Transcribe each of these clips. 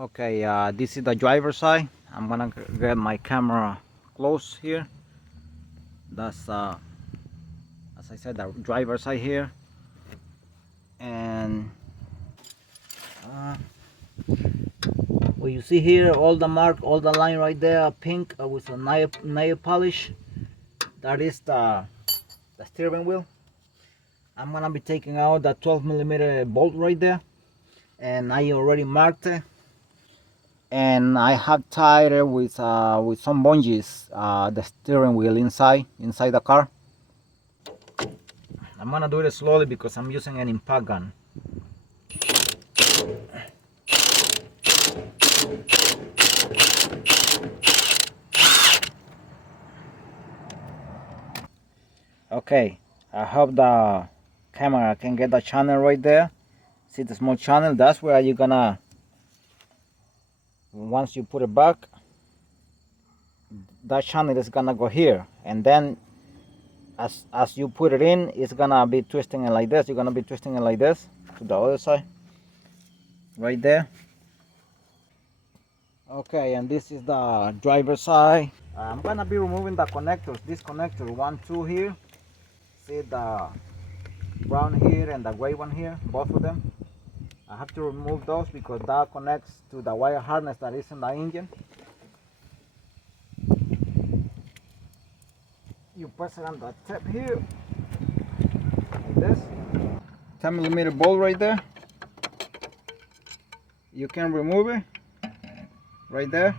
Okay, this is the driver's side. I'm gonna get my camera close here. That's as I said, the driver's side here. And uh, what you see here, all the mark, all the line right there, pink with a nail polish. That is the steering wheel. I'm gonna be taking out the 12mm bolt right there, and I already marked it. And I have tied it with some bungees the steering wheel inside the car. I'm gonna do it slowly because I'm using an impact gun. Okay, I hope the camera can get the channel right there. See the small channel? That's where you're gonna, once you put it back, that channel is gonna go here, and then as you put it in, it's gonna be twisting it like this. You're gonna be twisting it like this to the other side right there. Okay, and this is the driver's side. I'm gonna be removing the connectors. This connector 1 2 here, see the brown here and the gray one here, both of them. I have to remove those because that connects to the wire harness that is in the engine. You press it on the tip here like this. 10mm bolt right there. You can remove it right there.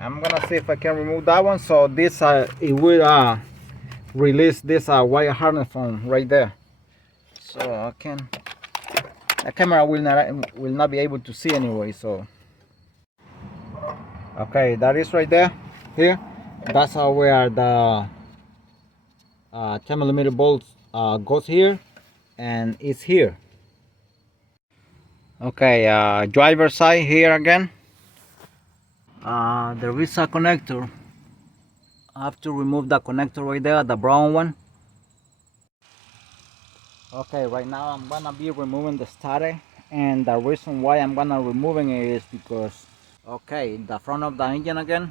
I'm gonna see if I can remove that one, so this it will release this wire harness from right there. So I can, the camera will not be able to see anyway. So okay, that is right there here. That's where the 10mm bolt goes here, and it's here. Okay, driver side here again. There is a connector. I have to remove the connector right there, the brown one. Okay, right now I'm gonna be removing the starter, and the reason why I'm gonna removing it is because, okay, the front of the engine again,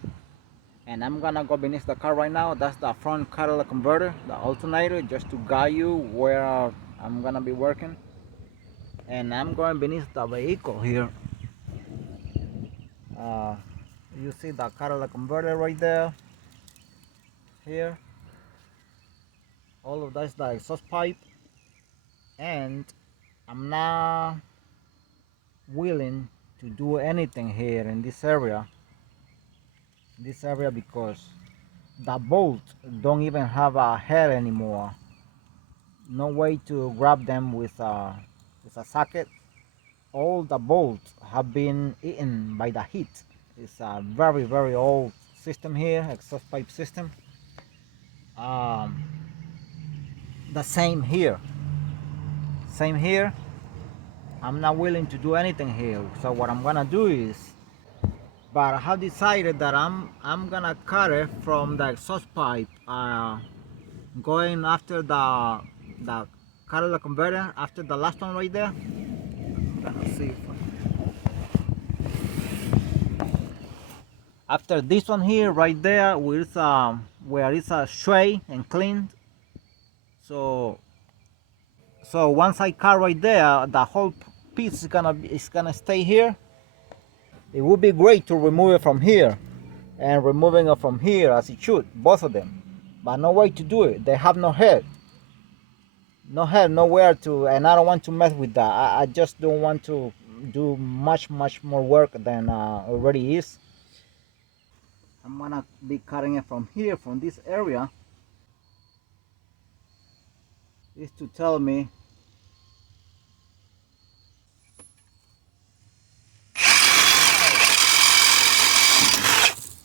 and I'm gonna go beneath the car right now. That's the front catalytic converter, the alternator, just to guide you where I'm gonna be working. And I'm going beneath the vehicle here. You see the catalytic converter right there, here. All of that's the exhaust pipe, and I'm not willing to do anything here in this area because the bolts don't even have a head anymore. No way to grab them with a socket. All the bolts have been eaten by the heat. It's a very old system here, exhaust pipe system. The same here. I'm not willing to do anything here. So what I'm gonna do is, but I have decided that I'm gonna cut it from the exhaust pipe, going after the catalytic converter, after the last one right there. I'm gonna see if after this one here right there, with where it's straight and cleaned. So once I cut right there, the whole piece is gonna stay here. It would be great to remove it from here, and removing it from here as it should, both of them, but no way to do it. They have no head, nowhere to, and I don't want to mess with that. I just don't want to do much more work than already is. I'm gonna be cutting it from here, from this area. Is to tell me,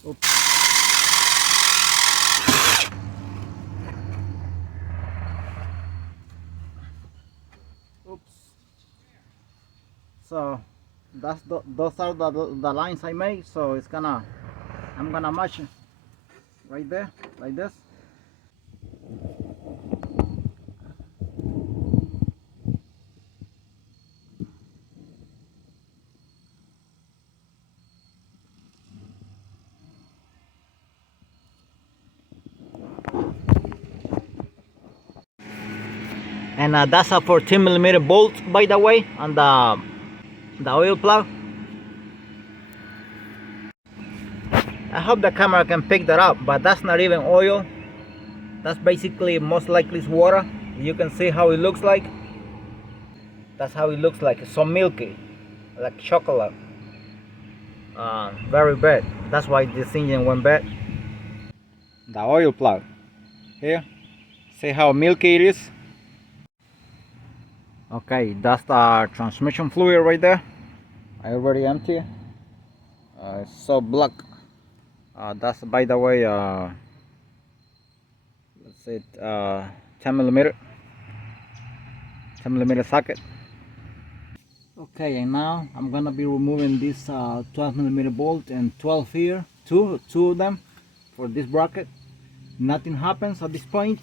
oops. So those are the lines I made. So I'm gonna match it right there like this. And that's a 14mm bolt, by the way, on the oil plug. I hope the camera can pick that up, but that's not even oil. That's basically most likely is water. You can see how it looks like. That's how it looks like. It's so milky, like chocolate. Very bad. That's why this engine went bad. The oil plug here. See how milky it is? Okay, that's the transmission fluid right there. I already empty it. It's so black. That's, by the way, let's say 10mm socket. Okay, and now I'm gonna be removing this 12mm bolt and 12 here, two of them for this bracket. Nothing happens at this point.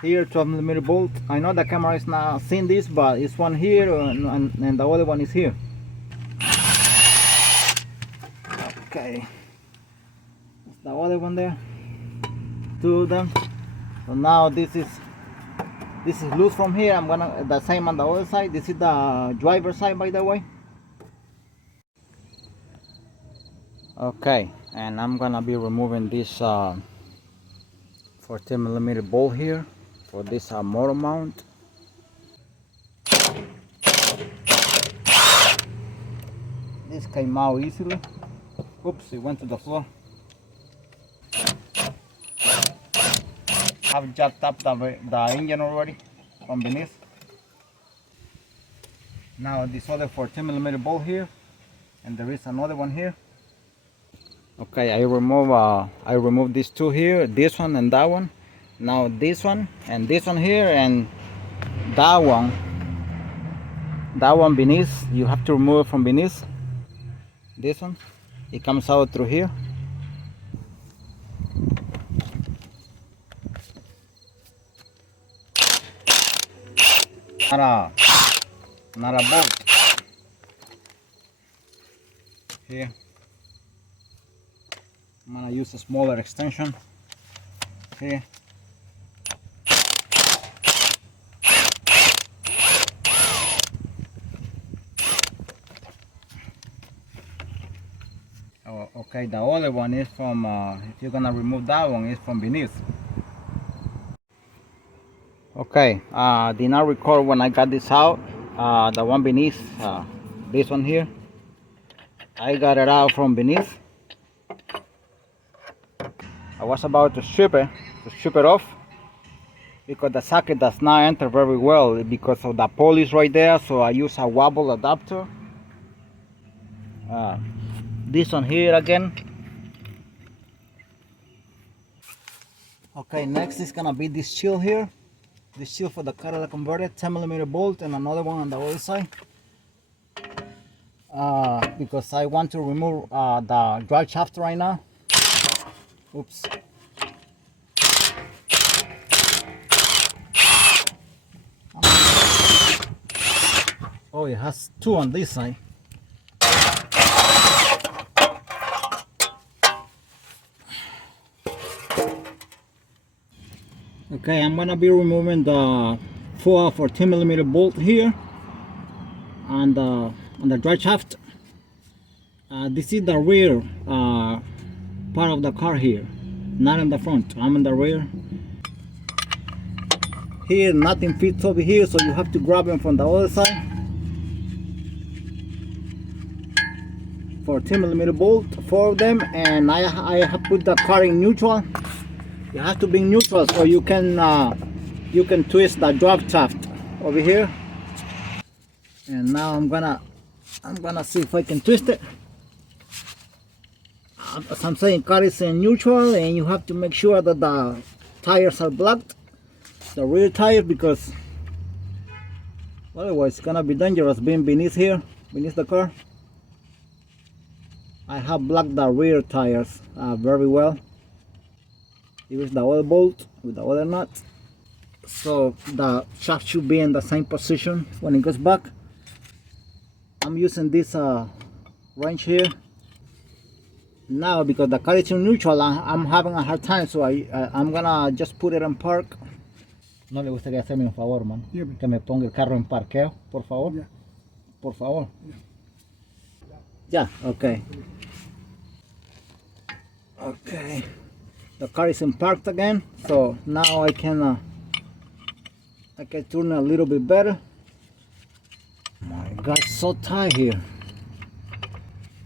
Here, 12mm bolt. I know the camera is not seeing this, but it's one here and the other one is here. Okay, the other one there, two of them. So now this is loose from here. I'm gonna the same on the other side. This is the driver side, by the way. Okay, and I'm gonna be removing this 14mm bolt here for this motor mount. This came out easily. Oops, it went to the floor. I've jacked up the engine already from beneath. Now this other 14mm bolt here, and there is another one here. Okay, I remove these two here, this one and that one. Now this one and this one here, and that one beneath, you have to remove it from beneath. This one, it comes out through here. Not a bolt here. I'm gonna use a smaller extension here. Oh, okay, the other one is from, if you're gonna remove that one, is from beneath. Okay, did not record when I got this out. The one beneath, this one here, I got it out from beneath. I was about to strip it off, because the socket does not enter very well because of the polish right there. So I use a wobble adapter. This one here again. Okay, next is gonna be this shield here. This shield for the catalytic converter, 10mm bolt, and another one on the other side. Because I want to remove the drive shaft right now. Oops. Oh, it has two on this side. Okay, I'm gonna be removing the 14mm bolt here on the drive shaft. This is the rear part of the car here, not in the front. I'm in the rear. Here, nothing fits over here, so you have to grab them from the other side. 14mm bolt, 4 of them, and I have put the car in neutral. You have to be in neutral so you can twist the drive shaft over here. And now I'm gonna see if I can twist it. As I'm saying, car is in neutral, and you have to make sure that the tires are blocked, the rear tire, because otherwise it's gonna be dangerous being beneath here, beneath the car. I have blocked the rear tires very well. Here's the other bolt with the other nut, so the shaft should be in the same position when it goes back. I'm using this wrench here. Now because the car is in neutral, I'm having a hard time, so I'm gonna just put it in park. ¿No le gustaría hacerme un favor, man? Yeah. Que me ponga el carro en parqueo, por favor. Yeah. Por favor. Yeah, okay. Okay. The car is in parked again, so now I can turn a little bit better. My God, it's so tight here.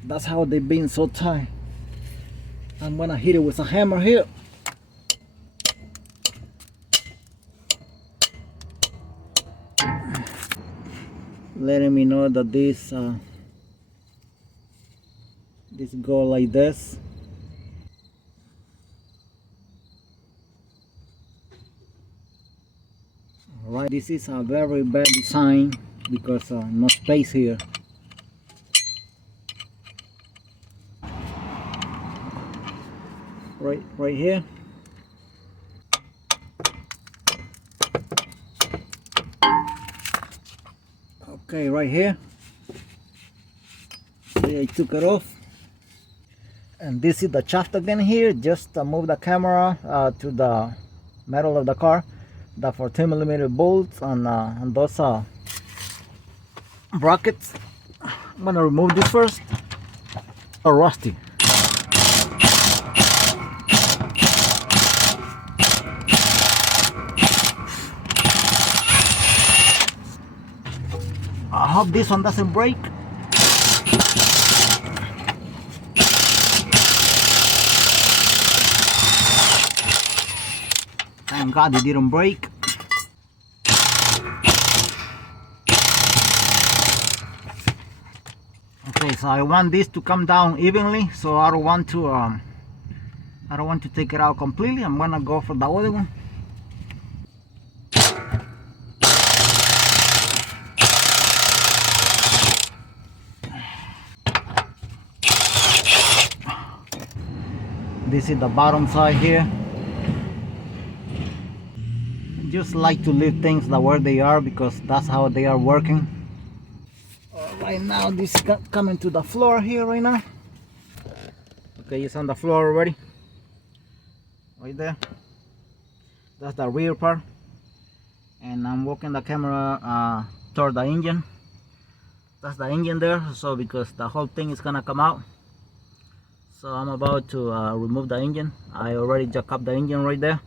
That's how they've been so tight. I'm gonna hit it with a hammer here. Letting me know that this go like this. Alright, this is a very bad design because no space here. Right here. Okay, right here. See, I took it off. And this is the shaft again here. Just move the camera to the metal of the car. The 14mm bolts on those brackets. I'm gonna remove this first. Oh, rusty. I hope this one doesn't break. Thank God it didn't break. Okay, so I want this to come down evenly, so I don't want to take it out completely. I'm gonna go for the other one. This is the bottom side here. Just like to leave things the way they are because that's how they are working. Right now this is coming to the floor here right now. Okay, it's on the floor already. Right there. That's the rear part. And I'm walking the camera toward the engine. That's the engine there, so because the whole thing is gonna come out. So I'm about to remove the engine. I already jacked up the engine right there.